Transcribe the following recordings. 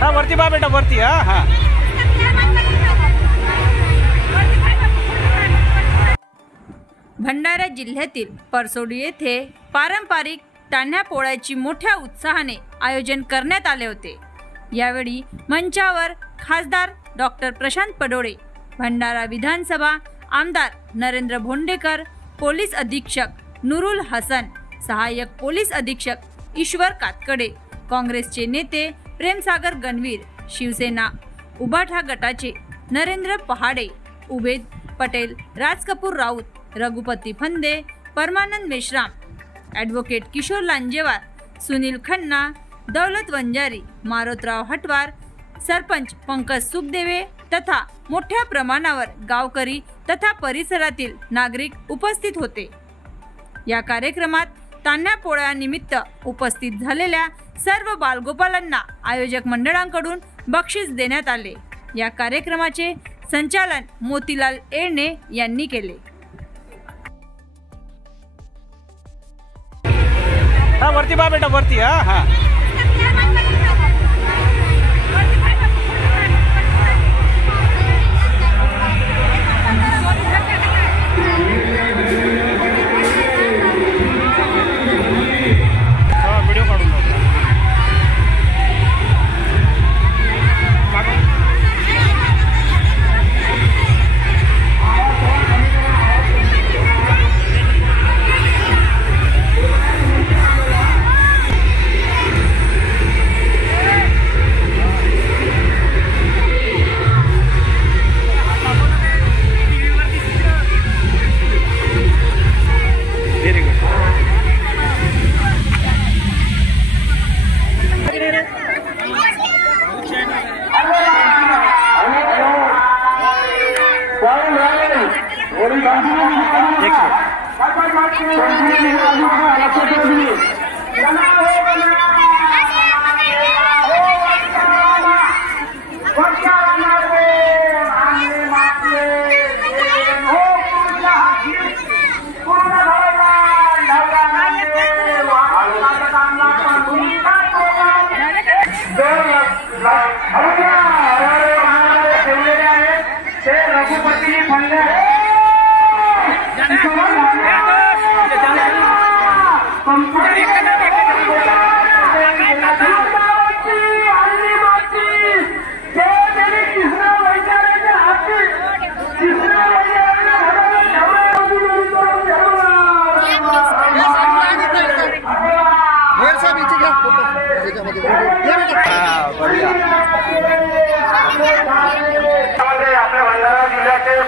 हाँ वरती बा बेटा वरती। हाँ हाँ भंडारा जिल्ह्यातील परसोडी येथे पारंपरिक तान्ह्या पोळ्याची मोठ्या उत्साहाने आयोजन करण्यात आले होते। यावेळी मंचावर खासदार डॉक्टर प्रशांत पडोळे, भंडारा विधानसभा आमदार नरेंद्र भोंडेकर, पोलीस अधीक्षक नुरुल हसन, सहाय्यक पोलीस अधीक्षक ईश्वर कातकडे, काँग्रेसचे नेते प्रेमसागर गणवीर, शिवसेना उभाठा गटाचे नरेंद्र पहाडे, उबेद पटेल, राज कपूर राऊत, रघुपती फंदे, परमानंद मेश्राम, ॲडव्होकेट किशोर लांजेवार, सुनील खन्ना, दौलत वंजारी, मारोतराव हटवार, सरपंच पंकज सुखदेवे तथा मोठ्या प्रमाणावर गावकरी तथा परिसरातील नागरिक उपस्थित होते। या कार्यक्रमात तान्ह्या पोळ्यानिमित्त उपस्थित झालेल्या सर्व बालगोपालांना आयोजक मंडळांकडून बक्षीस देण्यात आले। या कार्यक्रमाचे संचालन मोतीलाल एरणे यांनी केले। हाँ वरती बा बेटा वरती। हाँ हाँ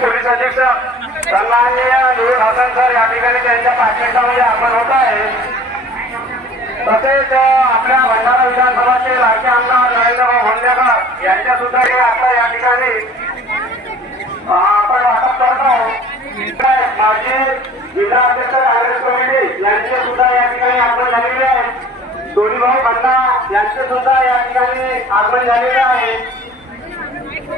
पोलीस अधीक्षक सन्माननीय नुरुल हसन सर या ठिकाणी त्यांच्या पाठिंब्यामध्ये आपण होत आहे। तसेच आपल्या भंडारा विधानसभाचे लाडके आमदार नरेंद्र भोंडेकर यांच्या सुद्धा आता या ठिकाणी आपण वाटप करत आहोत। माजी जिल्हा अध्यक्ष काँग्रेस कमिटी यांचे सुद्धा या ठिकाणी आपण झालेले आहे। दोन्ही भाऊ खन्ना यांचे सुद्धा या ठिकाणी आपण झालेले आहे।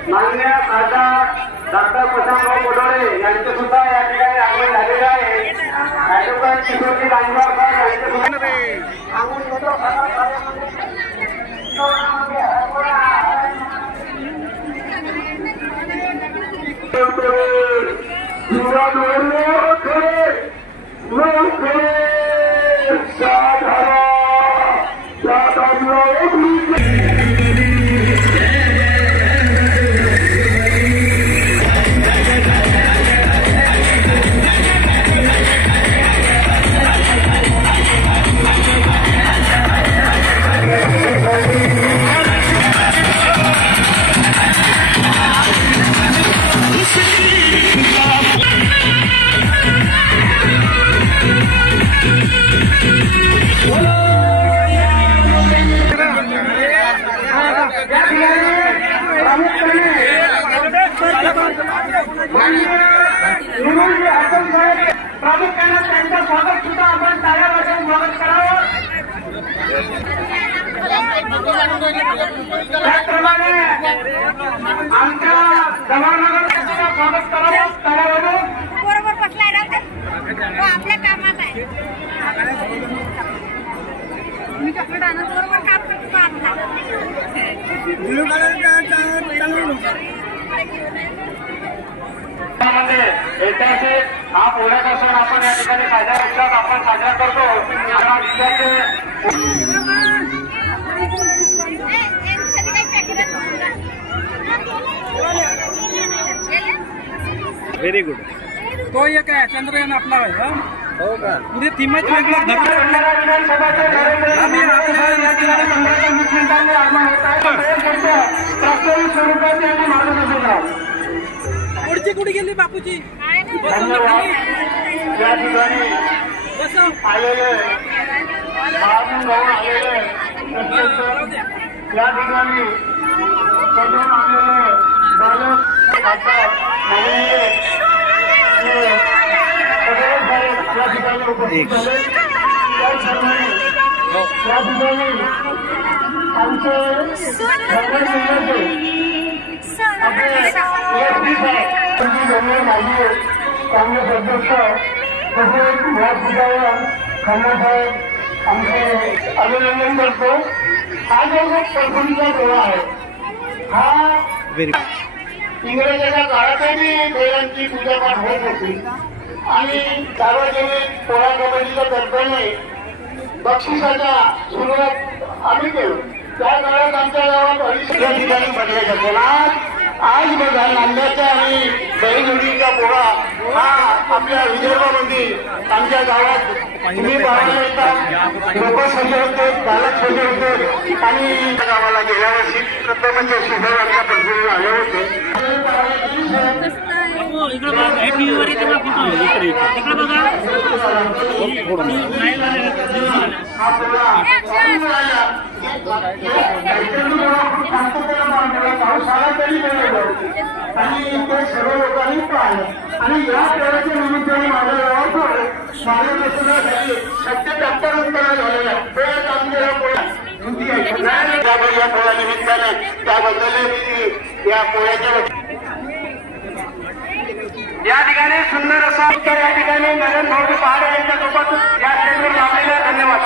माननीय खासदार डॉक्टर प्रशांत पडोळे यांचे सुद्धा या ठिकाणी आगमन झालेले आहे। ॲडव्होकेट किशोर लांजेवार यांचे सुद्धा प्रामुख्याने त्यांचं स्वागत सुद्धा आपण टाळ्या वाजवून स्वागत करावं। त्याचप्रमाणे आमच्या जवाहरनगर स्वागत करावं टाळ्या वाजवून। बरोबर बसलाय ना आपल्या कामात आहे। मी चॉकलेट आणून बरोबर काम करतो आपला। ऐतिहासिक हा पोळ्याचा सण आपण या ठिकाणी साजरा करतो. Very good. तो एक आहे चंद्रयान आपला आहे. हो का? पुढे थीमच वेगळं पुढची कुठे गेली बापूजी? या ठिकाणी आलेले महाजन भाऊ आलेले या ठिकाणी सजून आलेले बालक खासदार माननीय या ठिकाणी उपस्थित झाले. त्या ठिकाणी आमचे नगर जिल्ह्याचे आपले ESP साहेब माजी काँग्रेस अध्यक्ष तसेच विधानसभा खन्नासाहेब आमचे अभिनंदन करतो. हा जो परभणीचा पोळा आहे हा इंग्रजाच्या काळातही बैलांची पूजापाठ होत होती आणि सार्वजनिक पोळा कमिटीच्या तर्फे बक्षिसाच्या सुरुवात आम्ही केलो. त्या काळात आमच्या गावात 250 ठिकाणी बदले जाते. आज बघा नांद्याचा आणि दहीहंडीचा पोळा हा आपल्या विदर्भामध्ये आमच्या गावात तुम्ही पाहायला येतात. लोक सजे होते, बालक सजे होते आणि गावाला गेल्या वर्षी प्रथमचे सुधार आमच्या पंचमीला आले होते. आणि ते सर्व लोकांनी पाहिलं आणि या खेळाच्या निमित्ताने माझ्या गावात मार्गदर्शनासाठी 77 उत्तर झालेलं या पोळ्या निमित्ताने त्याबद्दल मी या पोळ्याच्या या ठिकाणी सुंदर असा या ठिकाणी नरेंद्र भाऊ पहाड यांच्यासोबत या स्टेजवर लावलेला. धन्यवाद.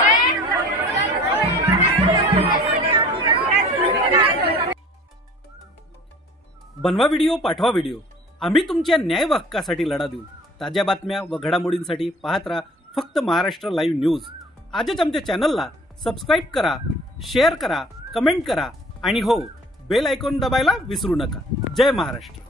बनवा व्हिडिओ, पाठवा व्हिडिओ. आम्ही तुमच्या न्याय हक्कासाठी लढा देऊ. ताज्या बातम्या व घडामोडींसाठी पाहत राहा फक्त महाराष्ट्र लाईव्ह न्यूज. आजच आमच्या चॅनलला सबस्क्राईब करा, शेअर करा, कमेंट करा आणि हो, बेल आयकॉन दबायला विसरू नका. जय महाराष्ट्र.